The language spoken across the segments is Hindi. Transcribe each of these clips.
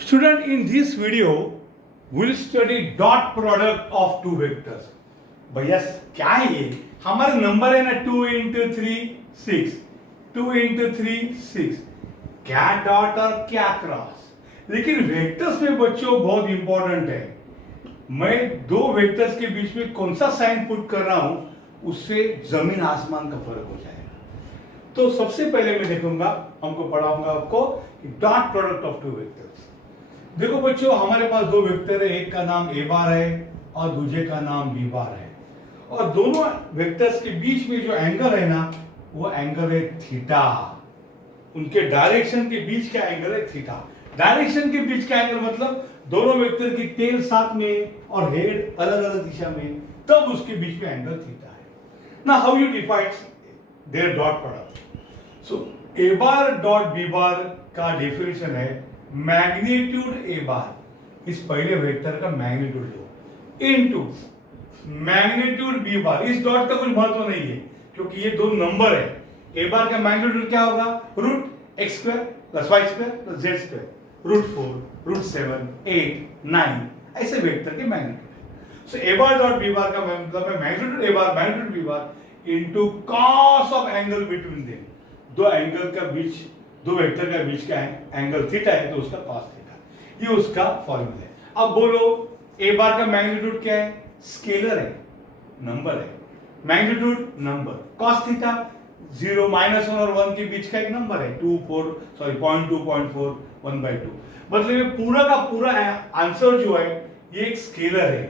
Student, in this video, we'll study dot product of two vectors. भैया क्या है ये? हमारा नंबर है ना 2 इंटू 3 6, 2 इंटू 3 6. क्या डॉट और क्या क्रॉस? लेकिन वेक्टर्स में बच्चों बहुत इंपॉर्टेंट है. मैं दो वेक्टर्स के बीच में कौन सा साइन पुट कर रहा हूं, उससे जमीन आसमान का फर्क हो जाएगा. तो सबसे पहले मैं देखूंगा, हमको पढ़ाऊंगा आपको dot product of two vectors. देखो बच्चों, हमारे पास दो वेक्टर है, एक का नाम ए बार है और दूसरे का नाम बी बार है. और दोनों वेक्टर्स के बीच में जो एंगल है ना, वो एंगल है थीटा. उनके डायरेक्शन के बीच का एंगल है थीटा. डायरेक्शन के बीच का एंगल मतलब दोनों वेक्टर की टेल साथ में और हेड अलग अलग दिशा में, तब उसके बीच में एंगल थीटा है. ना how you define their dot product. So A bar dot B bar का डेफिनेशन है मैग्नीट्यूड ए बार. इस पहले वेक्टर का मैग्नीट्यूड लो इनटू मैग्नीट्यूड बी बार. इस डॉट का कुछ महत्व नहीं है क्योंकि ये दो नंबर है. ए बार का मैग्नीट्यूड क्या होगा? Root x square plus Y square plus z square, root 4, root 7, 8, 9 ऐसे वेक्टर के magnitude. So A bar dot B bar का मतलब है magnitude A bar magnitude B bar into cos of angle between them. दो एंगल का बीच, दो वेक्टर का बीच का एंगल थीटा है तो उसका कॉस थीटा. ये उसका फॉर्मूला है. अब बोलो ए बार का मैग्नीट्यूड क्या है? स्केलर है, नंबर है. मैग्नीट्यूड नंबर, कॉस थीटा 0, -1 और 1 के बीच का एक नंबर है. 0.2, 0.4, 1/2. मतलब ये पूरा का पूरा आंसर जो है ये एक स्केलर है.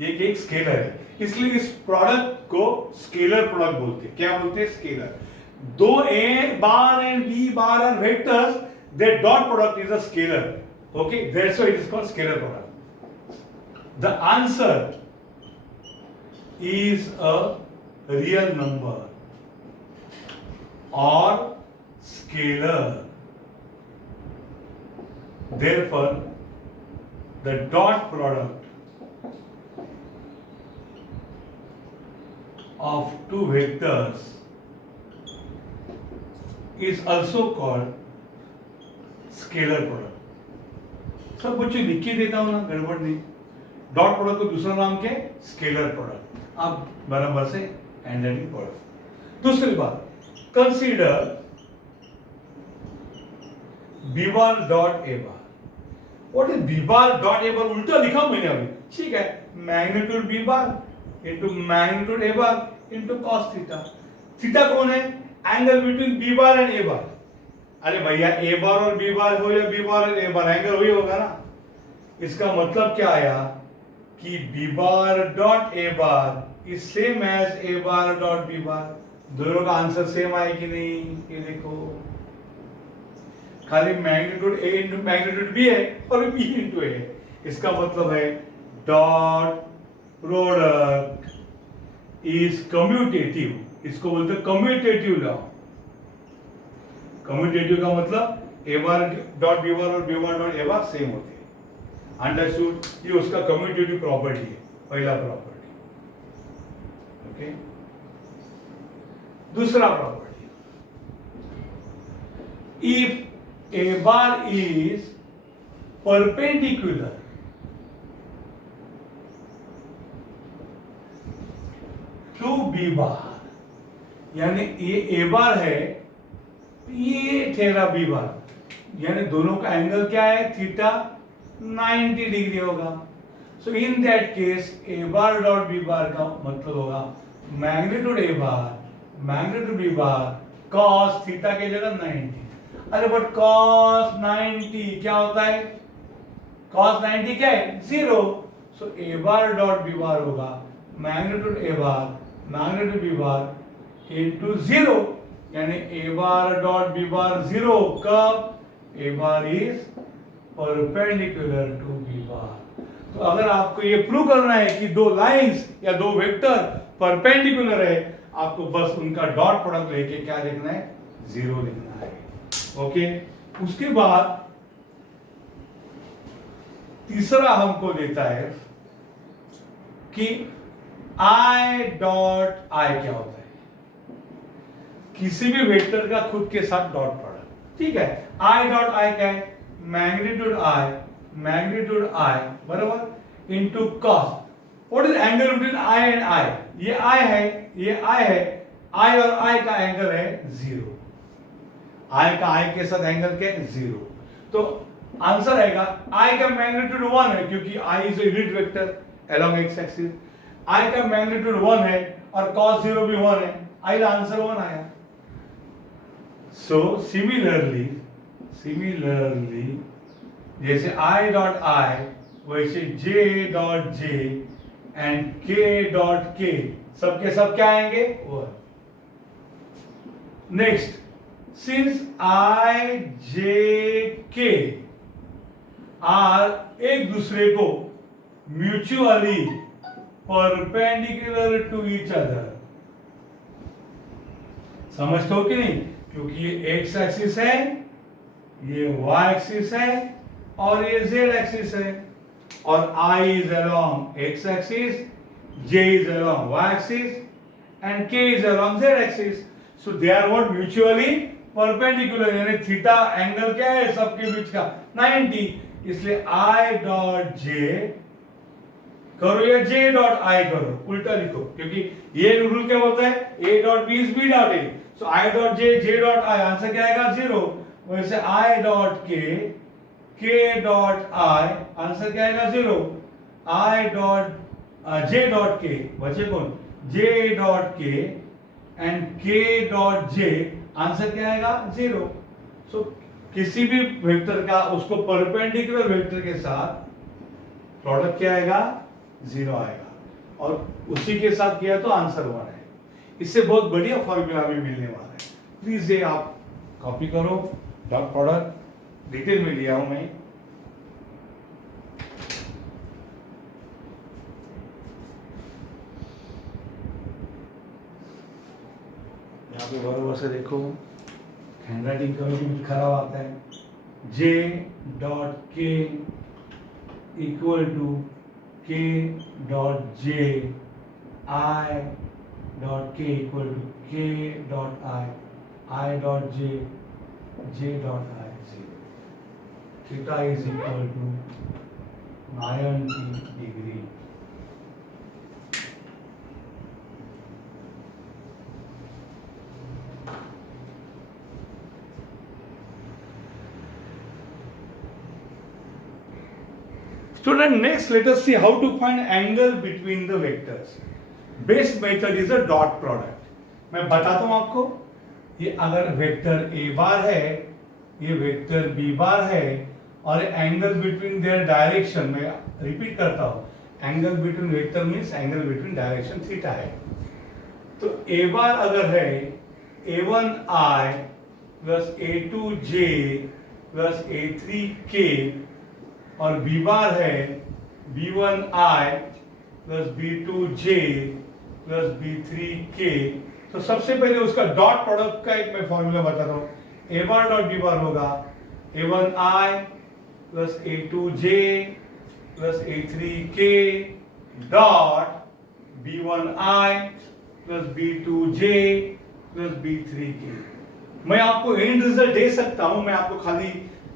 ये एक स्केलर है, इसलिए इस प्रोडक्ट को स्केलर प्रोडक्ट बोलते हैं. क्या बोलते हैं? स्केलर. दो A bar and B bar are vectors, their dot product is a scalar. Okay, that's why it is called scalar product. The answer is a real number or scalar. Therefore, the dot product of two vectors is also called scalar product. सब बच्चों लिख के देता हूं ना, गड़बड़ नहीं. डॉट प्रोडक्ट को दूसरा नाम क्या है? Scalar product. आप बराबर से हैंडराइटिंग पढ़ो. दूसरी बात, consider B bar dot A bar. What is B bar dot A bar? उल्टा लिखा मैंने अभी. ठीक है, magnitude B bar into magnitude A bar into cos theta. Theta कौन है? Angle between B bar and A bar. अरे भैया, ए बार और बी बार हो या बी बार और ए बार, एंगल वही होगा ना. इसका मतलब क्या आया कि B bar dot A bar is same as A bar dot B bar. दोनों का आंसर सेम आए कि नहीं? ये देखो, खाली magnitude A into magnitude B है और बी इंटू ए. इसका मतलब है डॉट प्रोडक्ट इज कम्यूटेटिव. इसको बोलते हैं कम्यूटेटिव लॉ. कम्यूटेटिव का मतलब ए बार डॉट बी बार और B bar dot A bar same होते हैं. अंडरस्टूड? ये उसका कम्यूटेटिव प्रॉपर्टी है, पहला प्रॉपर्टी. ओके. दूसरा property, if A bar is perpendicular to B bar, यानी ये ए बार है, ये ठहरा बी बार, यानी दोनों का एंगल क्या है? थीटा 90 डिग्री होगा. So in that case A bar dot B bar का मतलब होगा magnitude A bar magnitude B bar cos theta के जगह 90. अरे बट कॉस 90 क्या होता है? कॉस 90 क्या है? 0. सो A bar dot B bar होगा magnitude A bar magnitude B bar into 0, यानी A bar dot B bar 0 कब? A bar is perpendicular to B bar. तो अगर आपको ये प्रूव करना है कि दो लाइंस या दो वेक्टर परपेंडिकुलर है, आपको बस उनका डॉट प्रोडक्ट लेके क्या लिखना है? 0 लिखना है. ओके. उसके बाद तीसरा हमको देता है कि आई डॉट आई क्या होता है? किसी भी वेक्टर का खुद के साथ डॉट प्रोडक्ट. ठीक है, आई डॉट आई क्या है? मैग्नीट्यूड I बराबर into cos. What is angle between I and I? ये I है, ये I है. I और I का एंगल है 0. I का I के साथ एंगल क्या है 0. तो आंसर आएगा I का मैग्नीट्यूड 1 है क्योंकि I is unit vector along x axis. I का मैग्नीट्यूड 1 है और cos 0 भी 1 है. I का आंसर 1 आया. So similarly जैसे I डॉट I वैसे J dot J and K dot K सबके सब क्या आएंगे 1. Next, since I J K are एक दूसरे को mutually perpendicular to each other. समझते हो कि नहीं? क्योंकि ये एक्स एक्सिस है, ये वाई एक्सिस है और ये जेड एक्सिस है. और I is along x axis, J is along y axis and K is along z axis. So they are what mutually perpendicular. यानी थीटा एंगल क्या है सबके बीच का 90. इसलिए I डॉट J करो या J डॉट I करो, उल्टा लिखो क्योंकि ये रूल क्या बोलता है A dot B is B dot A. So I dot J dot I answer क्या आएगा 0. वैसे I dot K dot I answer क्या आएगा 0. I डॉट J डॉट K बचे कौन J डॉट K and K dot J answer क्या आएगा 0. सो किसी भी वेक्टर का उसको परपेंडिकुलर वेक्टर के साथ प्रोडक्ट क्या आएगा 0 आएगा और उसी के साथ किया तो आंसर 1 है. इससे बहुत बढ़िया फॉर्मूला भी मिलने वाला है. प्लीज ये आप कॉपी करो. डॉट प्रोडक्ट डिटेल में लिया हूं मैं. यहाँ पे बराबर से देखो, हैंडराइटिंग कभी खराब आता है. J डॉट K equal to K dot J I dot K equal to K dot I dot J dot I 0. Theta is equal to 90 degree. Student, next let us see how to find angle between the vectors. Best method is a dot product. मैं बताता हूं आपको. ये अगर वेक्टर A बार है, ये वेक्टर B बार है और एंगल बिटवीन देयर डायरेक्शन, में रिपीट करता हूं, angle between vector means angle between direction theta है. तो A बार अगर है A1I plus A2J plus A3K और B बार है B1I plus B2J plus B3K. तो सबसे पहले उसका डॉट प्रोडक्ट का एक मैं फॉर्मूला बताता हूँ. A बार डॉट B बार होगा A1I plus A2J plus A3K dot B1I plus B2J plus B3K. मैं आपको एंड रिजल्ट दे सकता हूं, मैं आपको खाली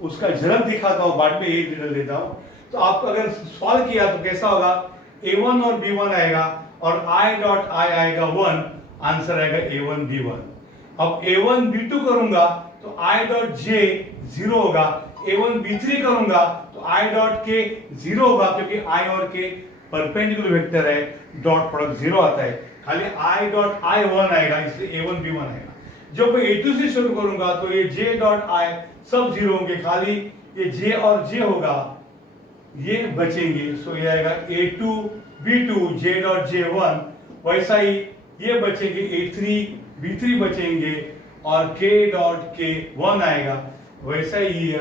उसका झलक दिखाता हूं, बाद में एक रिजल्ट देता हूं. तो आपको अगर सॉल्व किया तो कैसा होगा, A1 और B1 आएगा और I डॉट I आएगा 1, आंसर आएगा A1 B1. अब A1 B2 करूंगा तो I डॉट J 0 होगा. A1 B3 करूंगा तो I डॉट K 0 होगा क्योंकि I और K परपेंडिकुलर वेक्टर है, डॉट प्रोडक्ट 0 आता है. खाली I डॉट I 1 आएगा, इसलिए A1 B1 आएगा. जब मैं A2 से शुरू करूंगा तो ये J डॉट I सब 0 होंगे, खाली ये J और J होगा, ये बचेंगे. सो ये आएगा A2 B2 J dot J 1. वैसा ही ये बचेंगे A3 B3 बचेंगे और K डॉट K 1 आएगा. वैसा ही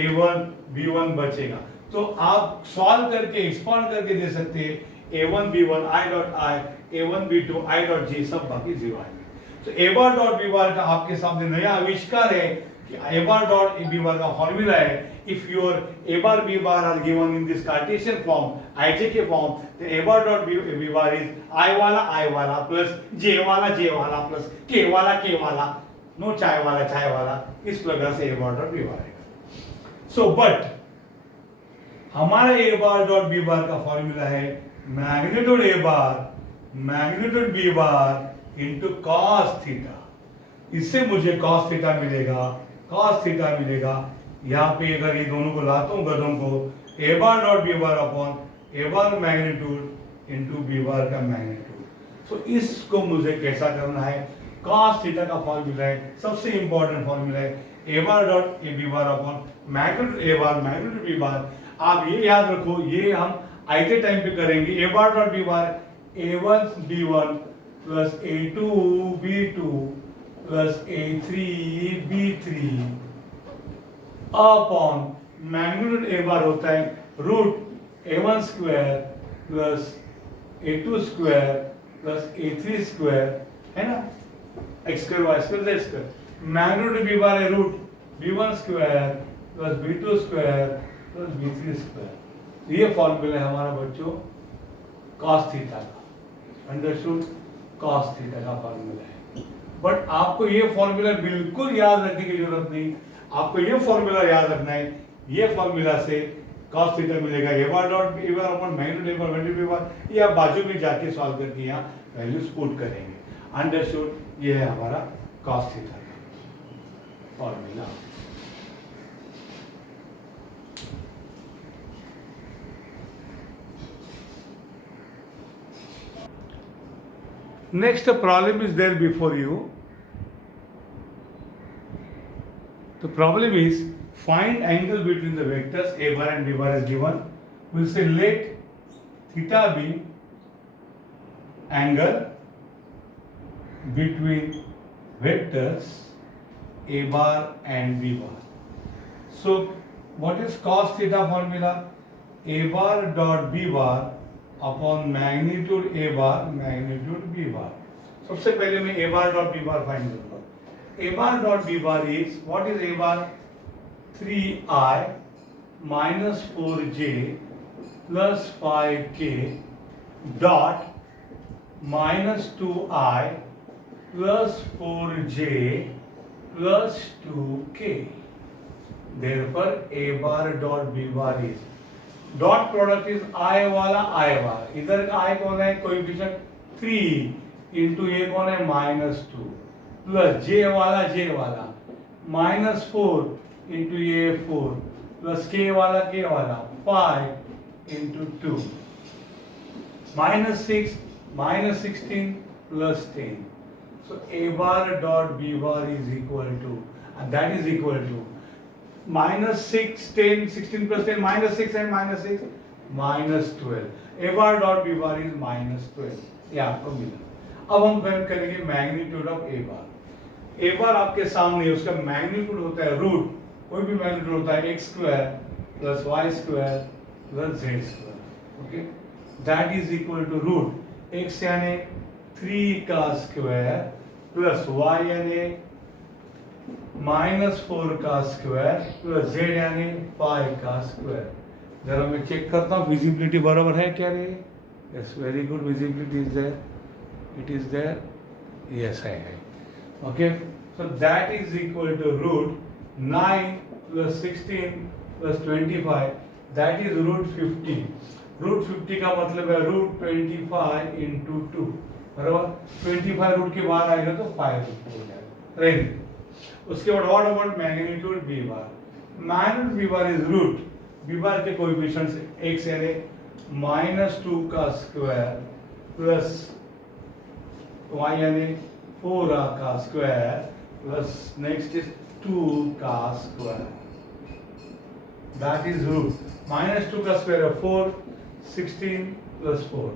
A1 B1 बचेगा. तो आप सॉल्व करके एक्सपांड करके दे सकते हैं A1 B1 I dot I A1 B2 I dot J सब बाकी 0 आएंगे. तो A बार डॉट B बार का आपके सामने नया आविष्कार है कि A बार डॉट B बार का फॉर्मूला है. If your A bar B bar are given in this Cartesian form, IJK form, then A bar dot B bar is I वाला plus J वाला plus K वाला, no चाय वाला. इस प्रकार से A bar dot B bar आएगा. So सो बट हमारा A bar dot B bar का फॉर्मूला है magnitude A bar magnitude B bar into cos theta. इससे मुझे कॉस थीटा मिलेगा, कॉस थीटा मिलेगा। यहाँ पे अगर ये दोनों को लाता हूँ गधों को, A bar dot B bar upon A bar magnitude into B bar का मैग्नीट्यूड। सो इसको मुझे कैसा करना है, कॉस थीटा का फॉर्मूला है, सबसे इंपॉर्टेंट फॉर्मूला है A bar dot A B bar upon magnitude A bar magnitude B bar. आप ये याद रखो, ये हम आते टाइम पे करेंगे। A bar dot B bar a1 b1 plus a2 b2 plus a3 b3 upon magnitude A bar होता है root a1 square plus a2 square plus a3 square, है ना, x square y square z square. Magnitude B bar है root b1 square plus b2 square plus b3 square. ये फॉर्मूला है हमारा बच्चों cos थीटा का, अंडरस्टूड, cos थीटा का फॉर्मूला है। बट आपको ये फॉर्मूला बिल्कुल याद रखने की जरूरत नहीं, आपको ये फॉर्मूला याद रखना है। ये फॉर्मूला से cos थीटा मिलेगा A bar dot B bar upon magnitude A bar magnitude B bar. ये आप बाजू में जाके सॉल्व करके यहाँ वैल्यूज पुट करेंगे, अंडरस्टूड। ये है हमारा cos थीटा का formula. Next problem is there before you. The problem is find angle between the vectors a bar and b bar is given. We'll say let theta be angle between vectors a bar and b bar. So what is cos theta formula? A bar dot b bar upon magnitude A bar magnitude B bar. सबसे पहले मैं A bar dot B bar find करूंगा। A bar dot B bar is, what is A bar, 3i minus 4j plus 5k dot minus 2i plus 4j plus 2k। Therefore A bar dot B bar is, dot product is आई वाला आई बार, इधर का आई कौन है, कोएफिशिएंट 3 इंटू ये कौन है -2 प्लस जे वाला -4 इंटू ये 4 प्लस के वाला 5 into 2 -6 -16 plus 10। So A bar dot B bar is equal to, and that is equal to -6 10 16 plus 10 -6 and -6 -12। A bar dot B bar is -12, ये आपको मिला। अब हम फाइंड करेंगे मैग्नीट्यूड ऑफ ए बार। ए बार आपके सामने, उसका मैग्नीट्यूड होता है रूट, कोई भी मैग्नीट्यूड होता है x square plus y square plus z square, okay, that is equal to root x यानी 3 का स्क्वायर प्लस y यानी -4 का स्क्वायर प्लस z यानी 5 का स्क्वायर। जरा मैं चेक करता हूँ विजिबिलिटी बराबर है क्या रे? Yes, very good, visibility is there, it is there, yes है। Okay, so that is equal to root 9 plus 16 plus 25, that is root 50। Root 50 का मतलब है रूट 25 इंटू 2, बराबर 25 रूट के बाहर आएगा तो 5 रूट हो जाएगा, राइट। उसके बाद what about magnitude B bar? Magnitude B bar is root B bar के कोएफिशिएंट्स x यानी -2 का स्क्वायर प्लस y यानी 4 का स्क्वायर प्लस नेक्स्ट इज 2 का स्क्वायर, दैट इज रूट -2 का स्क्वायर है 4, 16 plus 4,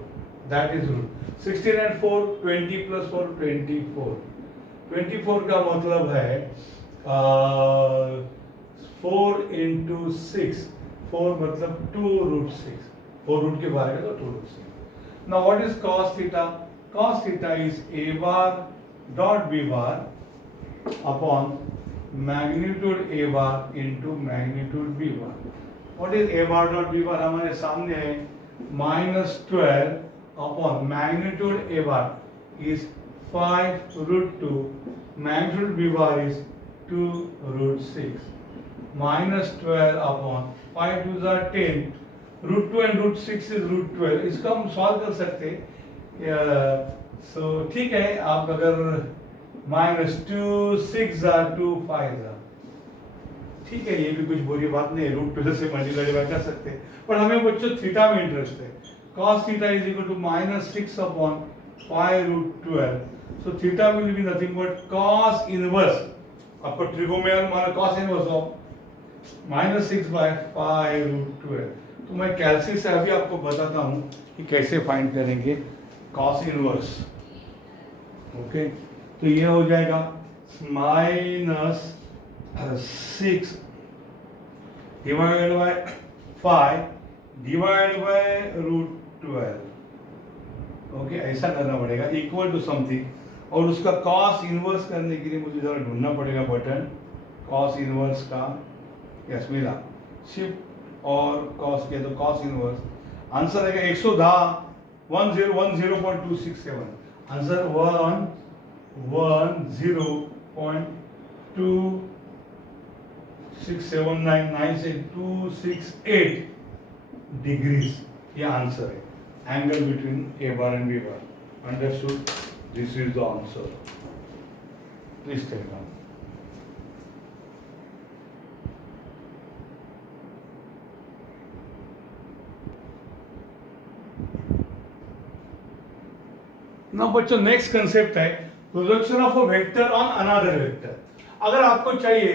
that is root 16 and 4 20 plus 4 24। 24 का मतलब है 4 इंटू 6, 4 मतलब 2 रूट 6, 4 रूट के बाहर है तो 2 root 6। Now what is cos theta? cos theta is a bar dot b bar upon magnitude a bar into magnitude b bar. What is a bar dot b bar? हमारे सामने है -12 upon magnitude a bar is 5 root 2, magnitude b bar is 2 root 6, -12 upon 5 2 ज़ा 10, √2 एंड √6 इज √12। इसको हम सॉल्व कर सकते हैं। सो ठीक है, आप अगर -2 6 ज़ा 2 5 ज़ा, ठीक है, ये भी कुछ बुरी बात नहीं है, √12 से मल्टीप्लाई कर सकते हैं। पर हमें बच्चों थीटा में इंटरेस्ट है। cos theta is equal to -6 upon 5√12। So theta will be nothing but cos inverse, आपको ट्रिगोनोमेट्री माना cos इनवर्स ऑफ -6/5√12। तो मैं कैलसी से अभी आपको बताता हूं कि कैसे फाइंड करेंगे cos इनवर्स। ओके, तो ये हो जाएगा -6 divided by 5 divide by √12। Okay, ऐसा करना पड़ेगा, इक्वल टू समथिंग, और उसका cos इनवर्स करने के लिए मुझे जरा ढूंढना पड़ेगा बटन cos इनवर्स का। यस, मिला, शिफ्ट और cos किया तो cos इनवर्स आंसर आएगा 110.267। आंसर 110.2679 से 268 डिग्रीज ये आंसर है, angle between A bar and B bar. Understood? This is the answer. Please take down. ना बच्चों, नेक्स्ट कंसेप्ट है projection of a vector on another vector. अगर आपको चाहिए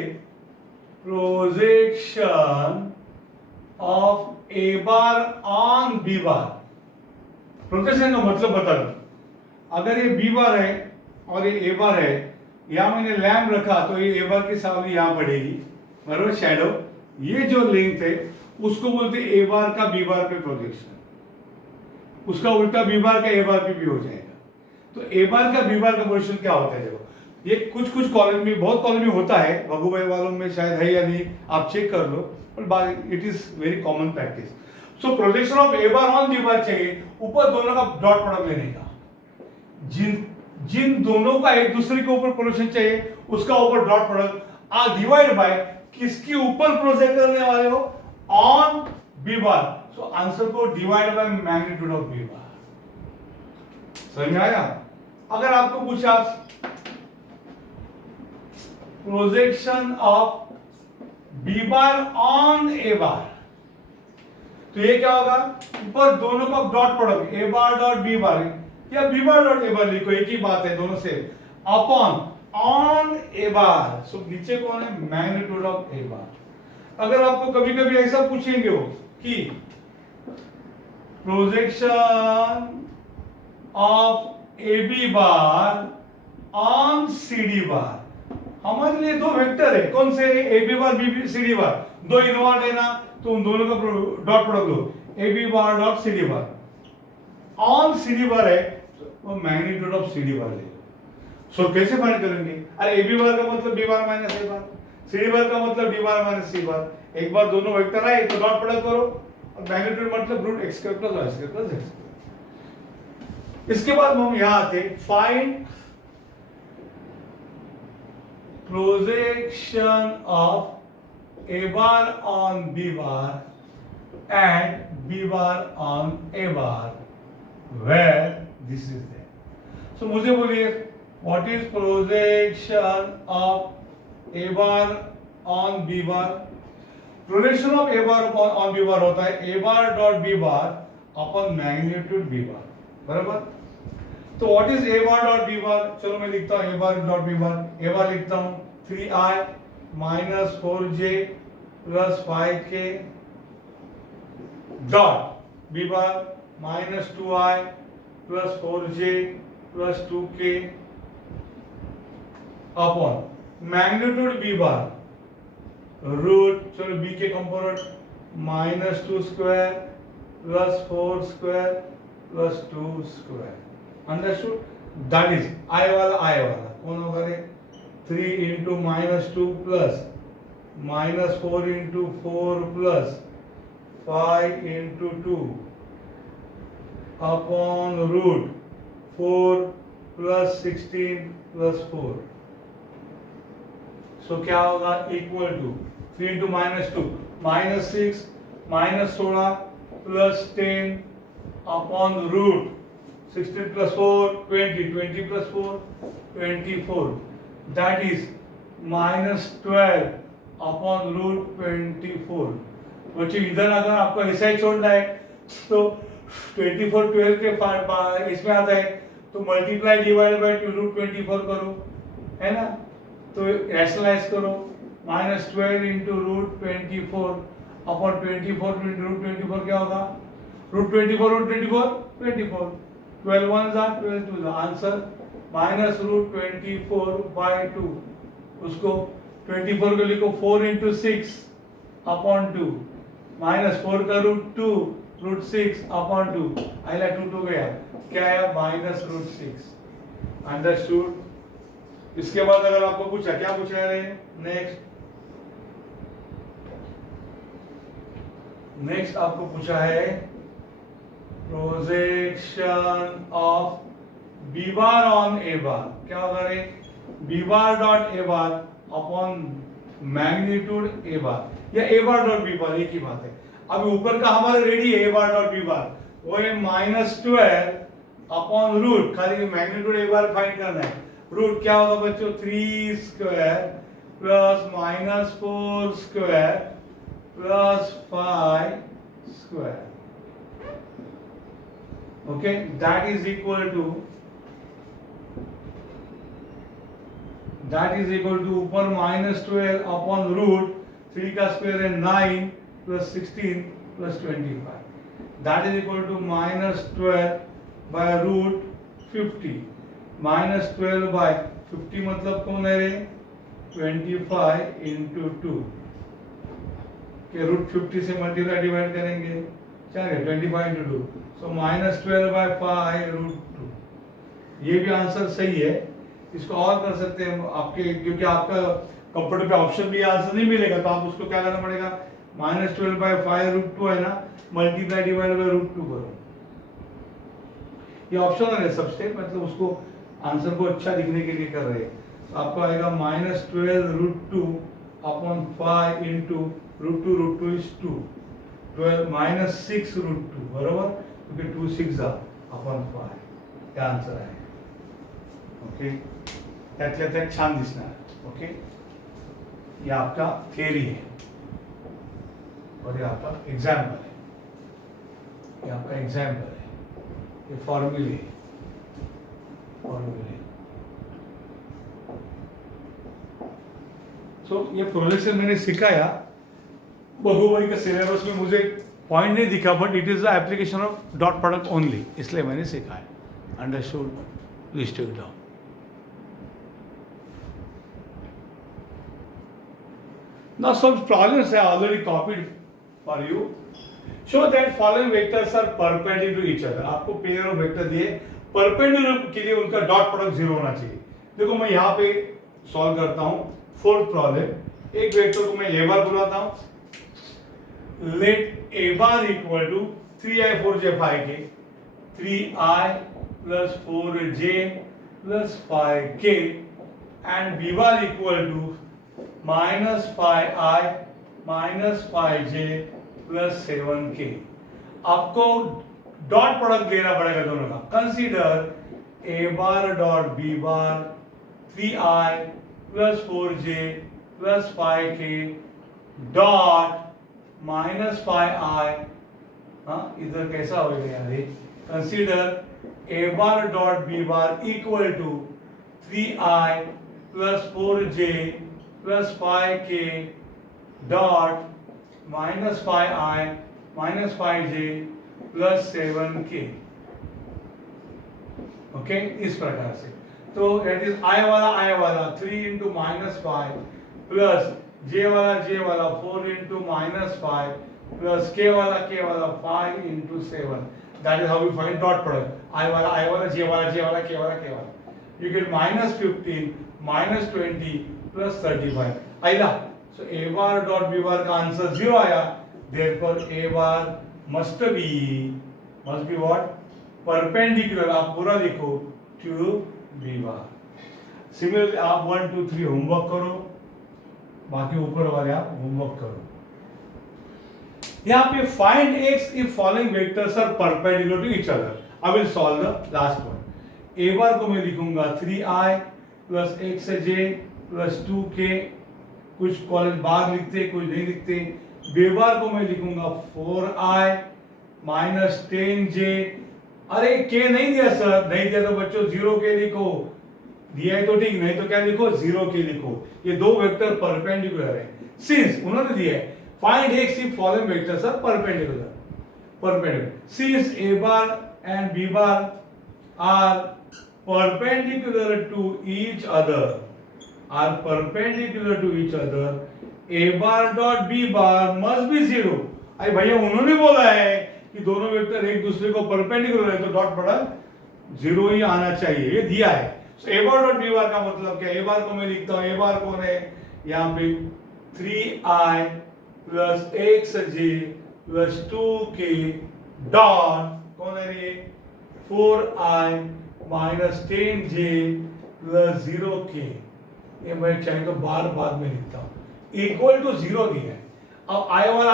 projection of A bar on B bar, projection का मतलब बता दो। अगर ये बी बार है और ये ए बार है, यहां मैंने लैम्प रखा तो ये ए बार की सावली यहां पड़ेगी, बराबर, शैडो। ये जो लेंथ है उसको बोलते हैं ए बार का बी बार पे प्रोजेक्शन, उसका उल्टा बी बार का ए बार पे भी हो जाएगा। तो ए बार का बी बार का पोजीशन क्या होता है? देखो, ये कुछ कॉलेज में, बहुत कॉलेज में होता है, भगुभाई वालों में शायद है या नहीं, आप चेक कर लो, पर it is very common practice. So projection of A bar on B bar चाहिए, ऊपर दोनों का डॉट प्रोडक्ट लेने का। जिन दोनों का एक दूसरे के ऊपर प्रोजेक्शन चाहिए उसका ऊपर डॉट प्रोडक्ट आ डिवाइड बाय किसके ऊपर प्रोजेक्ट करने वाले हो? On B bar. So answer को divide by magnitude of B bar. समझ में आया? अगर आपको पूछा projection of B bar on A bar, तो ये क्या होगा? ऊपर दोनों का dot product, A bar dot B bar या बी बार डॉट ए बार, लिखो, एक ही बात है, दोनों से, अपॉन ऑन ए बार। सो नीचे कौन है? Magnitude of A bar. अगर आपको कभी कभी ऐसा पूछेंगे वो कि projection of A B bar on C D bar, हमारे लिए दो वेक्टर है, कौन से? A B bar, B C D bar, दो इन्वॉल्व है ना, तो उन दोनों का डॉट प्रोडक्ट लो, A B bar dot C D bar. On C D bar है तो magnitude of C D bar ले। सो कैसे फाइंड करेंगे? अरे ए बी बार का मतलब बी बार माइनस ए बार, सी डी बार का मतलब डी बार माइनस सी बार। एक बार दोनों वेक्टर आए तो डॉट प्रोडक्ट करो, और मैग्नीट्यूड मतलब root x square plus Y square plus X. इसके बाद हम यहां आते, find projection of A bar on B bar and B bar on A bar where this is there. So मुझे बोलिए, what is projection of A bar on B bar? Projection of A bar on B bar होता है A bar dot B bar upon magnitude B bar, बराबर। तो what is A bar dot B bar? चलो मैं लिखता हूं ए बार डॉट बी बार। ए बार लिखता हूं 3i minus 4j plus 5k dot B bar minus 2i plus 4j plus 2k upon magnitude B bar root, चलो बी के component, -2 square plus 4 square plus 2 square. Understood? That is आई वाला कौन होगा रे? 3 into -2 plus -4 into 4 plus 5 into 2 upon root 4 plus 16 plus 4। So क्या होगा? Equal to 3 into -2 -6 -16 plus 10 upon root 16 plus 4 20 20 plus 4 24 that is -12 upon root 24। बच्चों इधर अगर आपको ऐसा ही छोड़ना है तो 24 12 के इसमें आता है तो मल्टीप्लाई डिवाइड बाय रूट 24 करो, है ना, तो रैशनलाइज करो -12 into root 24 upon 24 into root 24 क्या होगा, रूट 24 12 1 जा 12 2 जा आंसर माइनस रूट 24 बाय 2। उसको 24 को लिखो 4 इंटू 6 अपॉन 2 -4 का रूट 2 रूट 6 अपॉन 2 आइला 2 तो गया क्या है माइनस रूट 6। अंडरस्टूड। इसके बाद अगर आपको पूछा क्या पूछा है नेक्स्ट आपको पूछा है projection of B bar on A bar, क्या होगा रे, B bar dot A bar upon magnitude A bar या ए बार डॉट बी बार एक ही बात है। अभी ऊपर का हमारा रेडी है ए बार डॉट बी बार, वो है -12 अपॉन रूट, खाली मैग्नीट्यूड ए बार फाइंड करना है। रूट क्या होगा बच्चों 3 square plus -4 square plus 5 square, okay, that is equal to ऊपर -12 अपॉन रूट 3 का स्क्वायर है 9 plus 16 plus 25, that is equal to -12 by root 50, -12 by 50 मतलब कौन है रे 25 इंटू 2 के रूट 50 से मल्टीप्लाई डिवाइड करेंगे क्या है 25 इंटू 2, सो -12 बाय 5 रूट 2। ये भी आंसर सही है। इसको और कर सकते हैं आपके, क्योंकि आपका कंप्यूटर पे ऑप्शन भी आंसर नहीं मिलेगा तो आप उसको क्या करना पड़ेगा -12 बाय 5 रूट 2 है ना, मल्टीप्लाई डिवाइड बाय रूट 2 करो। ये ऑप्शनल है सब स्टेप, मतलब उसको आंसर को अच्छा दिखने के लिए कर रहे हैं। तो आपको आएगा -12 root 2 upon 5 into root 2 is 2 12 -6 root 2 बरोबर, क्योंकि 2 6 अपॉन 5 क्या आंसर आहे। ओके, त्यातल्या त्यात छान दिसणार। ओके, ये आपका थियरी है और ये आपका एग्जाम्पल है, ये आपका एग्जाम्पल है, ये फॉर्मूले तो ये प्रोजेक्शन मैंने सिखाया। बहुवाई का सिलेबस में मुझे पॉइंट नहीं दिखा, but it is the application of dot product only, इसलिए मैंने सिखाया। Understood, please take down. Now some problems I already copied for you. Show that following vectors are perpendicular to each other. आपको पेयर ऑफ वेक्टर दिए, परपेंडिकुलर के लिए उनका डॉट प्रोडक्ट 0 होना चाहिए। देखो मैं यहाँ पे सॉल्व करता हूँ फोर्थ प्रॉब्लम। एक वेक्टर को मैं ए बार बुलाता हूँ, let A bar equal to 3i 4j 5k, 3i plus 4j plus 5k and B bar equal to -5i -5j plus 7k। आपको डॉट प्रोडक्ट लेना पड़ेगा दोनों का। Consider A bar dot B bar 3i plus 4j plus 5k dot -5i, हाँ इधर कैसा हो गया यार, consider A bar dot B bar equal to 3i plus 4j plus 5k dot -5i -5j plus 7k। Okay, इस प्रकार से। तो दैट इज i वाला 3 इंटू -5 प्लस j वाला 4 इंटू -5 प्लस k वाला 5 into 7। That is how we find dot product. i वाला j वाला k वाला you get -15 -20 प्लस 35 आइला। So A bar dot B bar का आंसर 0 आया, therefore A bar must be what perpendicular, आप पूरा लिखो, टू बी बार। सिमिलरली आप 1 2 3 होमवर्क करो, बाकी ऊपर वाले आप होमवर्क करो। यहाँ पे find x if following vectors are perpendicular to each other. I will solve the last one. A bar को मैं लिखूंगा 3i plus xj plus 2k, कुछ कॉलेज बार लिखते कुछ नहीं लिखते। बे बार को मैं लिखूंगा 4i माइनस 10j। अरे k नहीं दिया सर, नहीं दिया तो बच्चों 0k लिखो, दिया है तो ठीक, नहीं तो क्या लिखो 0k लिखो। ये दो वेक्टर परपेंडिकुलर है। सिंस उन्होंने दिया है find x if following vectors are perpendicular, since a bar and b bar are perpendicular to each other, a bar dot b bar must be 0। अरे भैया उन्होंने बोला है कि दोनों वेक्टर एक दूसरे को परपेंडिकुलर है तो डॉट प्रोडक्ट 0 ही आना चाहिए, ये दिया है। So a bar dot b bar का मतलब क्या है? a bar को मैं लिखता हूँ, a bar कौन है यहाँ पे 3i plus xj plus 2k dot कौन है ये 4i minus 10j plus 0k। ये मैं चाहे तो बार बाद में लिखता हूं, इक्वल टू 0 दिया है। अब i वाला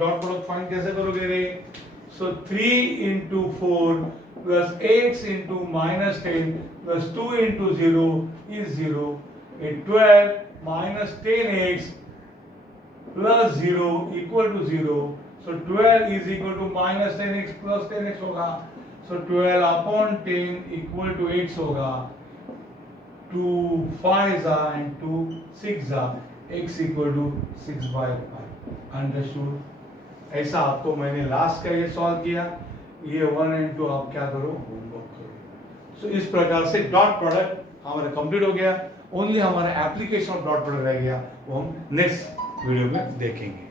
डॉट प्रोडक्ट फाइंड कैसे करोगे रे? So 3 into 4 plus x into minus 10 plus 2 into 0 is 0, 12 minus 10x plus 0 equal to 0। So 12 is equal to minus 10x plus 10x होगा। So 12 upon 10 equal to x होगा। 2 5 and 2 6 x equal to 6/5। Understood? ऐसा आपको मैंने लास्ट का ये सॉल्व किया, ये 1 and 2 आप क्या करो होमवर्क करो। सो इस प्रकार से डॉट प्रोडक्ट हमारा कंप्लीट हो गया। ओनली हमारा एप्लीकेशन ऑफ डॉट प्रोडक्ट रह गया, वो हम नेक्स्ट वीडियो में देखेंगे।